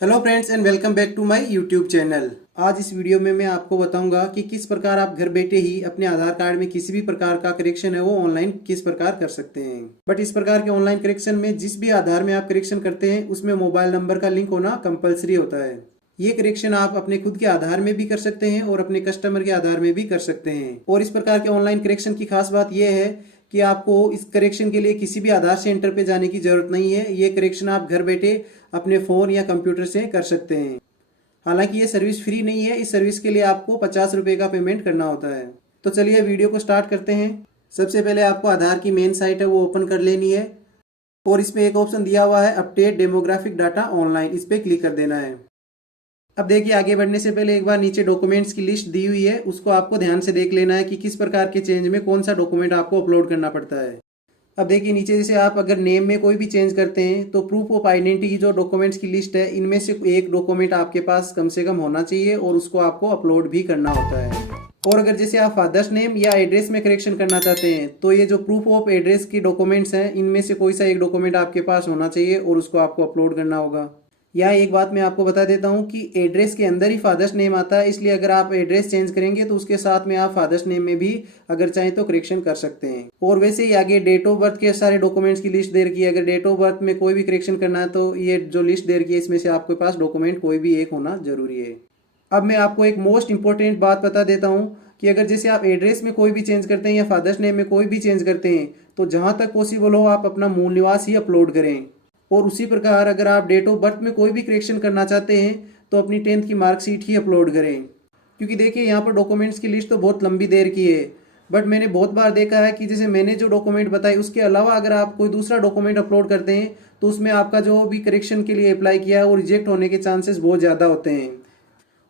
Hello friends and welcome back to my YouTube channel. आज इस video में मैं आपको बताऊंगा कि किस प्रकार आप घर बैठे ही अपने आधार कार्ड में किसी भी प्रकार का करेक्शन है वो ऑनलाइन किस प्रकार कर सकते हैं। बट इस प्रकार के ऑनलाइन करेक्शन में जिस भी आधार में आप करेक्शन करते हैं उसमें मोबाइल नंबर का लिंक होना कंपलसरी होता है। ये करेक्शन आप अपने खुद के आधार में भी कर सकते हैं और अपने कस्टमर के आधार में भी कर सकते हैं। और इस प्रकार के ऑनलाइन करेक्शन की खास बात यह है कि आपको इस करेक्शन के लिए किसी भी आधार सेंटर पे जाने की जरूरत नहीं है। ये करेक्शन आप घर बैठे अपने फ़ोन या कंप्यूटर से कर सकते हैं। हालांकि ये सर्विस फ्री नहीं है, इस सर्विस के लिए आपको 50 रुपये का पेमेंट करना होता है। तो चलिए वीडियो को स्टार्ट करते हैं। सबसे पहले आपको आधार की मेन साइट है वो ओपन कर लेनी है और इसमें एक ऑप्शन दिया हुआ है अपडेट डेमोग्राफिक डाटा ऑनलाइन, इस पर क्लिक कर देना है। अब देखिए आगे बढ़ने से पहले एक बार नीचे डॉक्यूमेंट्स की लिस्ट दी हुई है, उसको आपको ध्यान से देख लेना है कि किस प्रकार के चेंज में कौन सा डॉक्यूमेंट आपको अपलोड करना पड़ता है। अब देखिए नीचे जैसे आप अगर नेम में कोई भी चेंज करते हैं तो प्रूफ ऑफ आइडेंटिटी की जो डॉक्यूमेंट्स की लिस्ट है इनमें से एक डॉक्यूमेंट आपके पास कम से कम होना चाहिए और उसको आपको अपलोड भी करना होता है। और अगर जैसे आप फादर्स नेम या एड्रेस में करेक्शन करना चाहते हैं तो ये जो प्रूफ ऑफ एड्रेस की डॉक्यूमेंट्स हैं इनमें से कोई सा एक डॉक्यूमेंट आपके पास होना चाहिए और उसको आपको अपलोड करना होगा। यहाँ एक बात मैं आपको बता देता हूँ कि एड्रेस के अंदर ही फादर्स नेम आता है, इसलिए अगर आप एड्रेस चेंज करेंगे तो उसके साथ में आप फादर्स नेम में भी अगर चाहें तो करेक्शन कर सकते हैं। और वैसे ही आगे डेट ऑफ बर्थ के सारे डॉक्यूमेंट्स की लिस्ट दे रखी है। अगर डेट ऑफ बर्थ में कोई भी करेक्शन करना है तो ये जो लिस्ट दे रखी है इसमें से आपके पास डॉक्यूमेंट कोई भी एक होना जरूरी है। अब मैं आपको एक मोस्ट इंपॉर्टेंट बात बता देता हूँ कि अगर जैसे आप एड्रेस में कोई भी चेंज करते हैं या फादर्स नेम में कोई भी चेंज करते हैं तो जहाँ तक पॉसिबल हो आप अपना मूल निवास ही अपलोड करें। और उसी प्रकार अगर आप डेट ऑफ बर्थ में कोई भी करेक्शन करना चाहते हैं तो अपनी 10th की मार्कशीट ही अपलोड करें। क्योंकि देखिए यहाँ पर डॉक्यूमेंट्स की लिस्ट तो बहुत लंबी देर की है, बट मैंने बहुत बार देखा है कि जैसे मैंने जो डॉक्यूमेंट बताए उसके अलावा अगर आप कोई दूसरा डॉक्यूमेंट अपलोड करते हैं तो उसमें आपका जो भी करेक्शन के लिए अप्लाई किया है वो रिजेक्ट होने के चांसेस बहुत ज़्यादा होते हैं।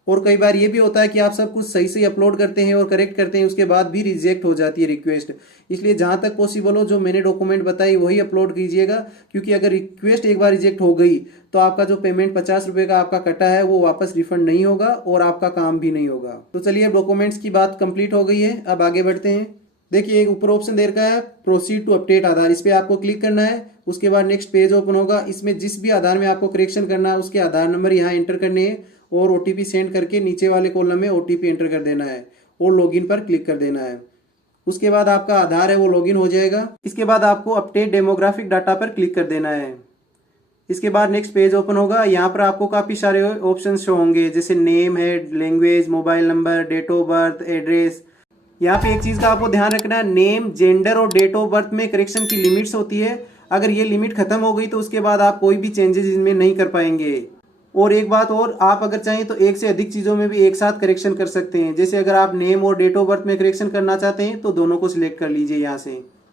और कई बार ये भी होता है कि आप सब कुछ सही से अपलोड करते हैं और करेक्ट करते हैं उसके बाद भी रिजेक्ट हो जाती है रिक्वेस्ट। इसलिए जहाँ तक पॉसिबल हो जो मैंने डॉक्यूमेंट बताई वही अपलोड कीजिएगा, क्योंकि अगर रिक्वेस्ट एक बार रिजेक्ट हो गई तो आपका जो पेमेंट 50 रुपये का आपका कटा है वो वापस रिफंड नहीं होगा और आपका काम भी नहीं होगा। तो चलिए अब डॉक्यूमेंट्स की बात कंप्लीट हो गई है, अब आगे बढ़ते हैं। देखिए एक ऊपर ऑप्शन दे रखा है प्रोसीड टू अपडेट आधार, इस पर आपको क्लिक करना है। उसके बाद नेक्स्ट पेज ओपन होगा, इसमें जिस भी आधार में आपको करेक्शन करना है उसके आधार नंबर यहाँ एंटर करने हैं और ओटीपी सेंड करके नीचे वाले कॉलम में ओटीपी एंटर कर देना है और लॉगिन पर क्लिक कर देना है। उसके बाद आपका आधार है वो लॉगिन हो जाएगा। इसके बाद आपको अपडेट डेमोग्राफिक डाटा पर क्लिक कर देना है। इसके बाद नेक्स्ट पेज ओपन होगा, यहाँ पर आपको काफ़ी सारे ऑप्शन शो होंगे जैसे नेम है, language, mobile number, date of birth, address. यहाँ पे एक चीज़ का आपको ध्यान रखना है, नेम, जेंडर और डेट ऑफ बर्थ में करेक्शन की लिमिट्स होती है। अगर ये लिमिट खत्म हो गई तो उसके बाद आप कोई भी चेंजेस इनमें नहीं कर पाएंगे। और एक बात और, आप अगर चाहें तो एक से अधिक चीज़ों में भी एक साथ करेक्शन कर सकते हैं। जैसे अगर आप नेम और डेट ऑफ बर्थ में करेक्शन करना चाहते हैं तो दोनों को सिलेक्ट कर लीजिए यहाँ से।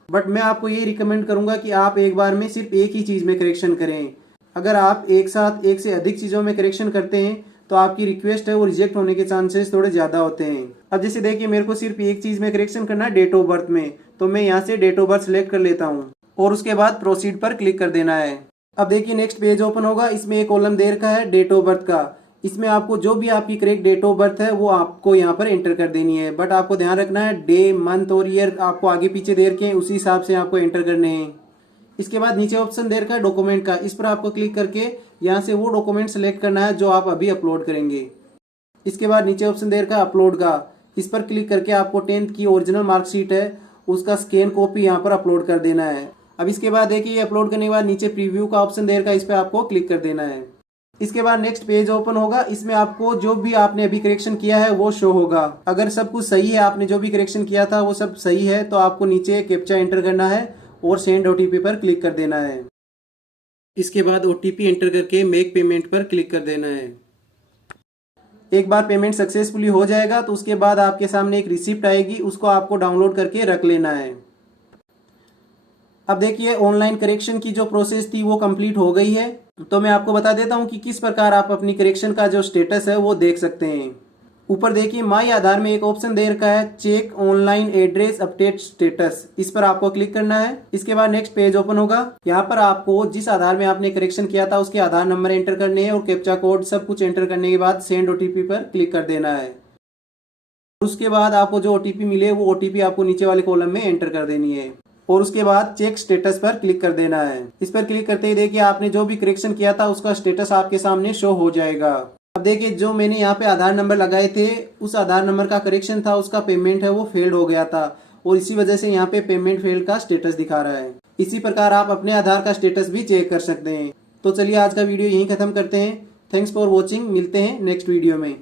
बट मैं आपको ये रिकमेंड करूँगा कि आप एक बार में सिर्फ एक ही चीज़ में करेक्शन करें। अगर आप एक साथ एक से अधिक चीज़ों में करेक्शन करते हैं तो आपकी रिक्वेस्ट है वो रिजेक्ट होने के चांसेस थोड़े ज़्यादा होते हैं। अब जैसे देखिए मेरे को सिर्फ एक चीज़ में करेक्शन करना है डेट ऑफ बर्थ में, तो मैं यहाँ से डेट ऑफ बर्थ सिलेक्ट कर लेता हूँ और उसके बाद प्रोसीड पर क्लिक कर देना है। अब देखिए नेक्स्ट पेज ओपन होगा, इसमें एक कॉलम दे रखा है डेट ऑफ बर्थ का। इसमें आपको जो भी आपकी करेक्ट डेट ऑफ बर्थ है वो आपको यहाँ पर एंटर कर देनी है। बट आपको ध्यान रखना है डे, मंथ और ईयर आपको आगे पीछे दे रखे हैं उसी हिसाब से आपको एंटर करने हैं। इसके बाद नीचे ऑप्शन दे रखा है डॉक्यूमेंट का, इस पर आपको क्लिक करके यहाँ से वो डॉक्यूमेंट सेलेक्ट करना है जो आप अभी अपलोड करेंगे। इसके बाद नीचे ऑप्शन दे रखा है अपलोड का, इस पर क्लिक करके आपको 10th की ओरिजिनल मार्कशीट है उसका स्कैन कॉपी यहाँ पर अपलोड कर देना है। अब इसके बाद देखिए अपलोड करने के बाद नीचे प्रीव्यू का ऑप्शन दे रखा है, इस पर आपको क्लिक कर देना है। इसके बाद नेक्स्ट पेज ओपन होगा, इसमें आपको जो भी आपने अभी करेक्शन किया है वो शो होगा। अगर सब कुछ सही है, आपने जो भी करेक्शन किया था वो सब सही है, तो आपको नीचे कैप्चा एंटर करना है और सेंड ओटीपी पर क्लिक कर देना है। इसके बाद ओटीपी एंटर करके मेक पेमेंट पर क्लिक कर देना है। एक बार पेमेंट सक्सेसफुली हो जाएगा तो उसके बाद आपके सामने एक रिसिप्ट आएगी, उसको आपको डाउनलोड करके रख लेना है। अब देखिए ऑनलाइन करेक्शन की जो प्रोसेस थी वो कंप्लीट हो गई है, तो मैं आपको बता देता हूँ कि किस प्रकार आप अपनी करेक्शन का जो स्टेटस है वो देख सकते हैं। ऊपर देखिए माई आधार में एक ऑप्शन दे रखा है check online address update status, इस पर आपको क्लिक करना है। इसके बाद नेक्स्ट पेज ओपन होगा, यहाँ पर आपको जिस आधार में आपने करेक्शन किया था उसके आधार नंबर एंटर करने हैं और कैप्चा कोड सब कुछ एंटर करने के बाद सेंड ओटीपी पर क्लिक कर देना है। उसके बाद आपको जो ओटीपी मिले वो ओटीपी आपको नीचे वाले कॉलम में एंटर कर देनी है। और उसके बाद चेक स्टेटस पर क्लिक कर देना है। इस पर क्लिक करते ही देखिए आपने जो भी करेक्शन किया था उसका स्टेटस आपके सामने शो हो जाएगा। अब देखिए जो मैंने यहाँ पे आधार नंबर लगाए थे उस आधार नंबर का करेक्शन था, उसका पेमेंट है वो फेल्ड हो गया था और इसी वजह से यहाँ पे पेमेंट फेल्ड का स्टेटस दिखा रहा है। इसी प्रकार आप अपने आधार का स्टेटस भी चेक कर सकते हैं। तो चलिए आज का वीडियो यहीं खत्म करते हैं। थैंक्स फॉर वॉचिंग, मिलते हैं नेक्स्ट वीडियो में।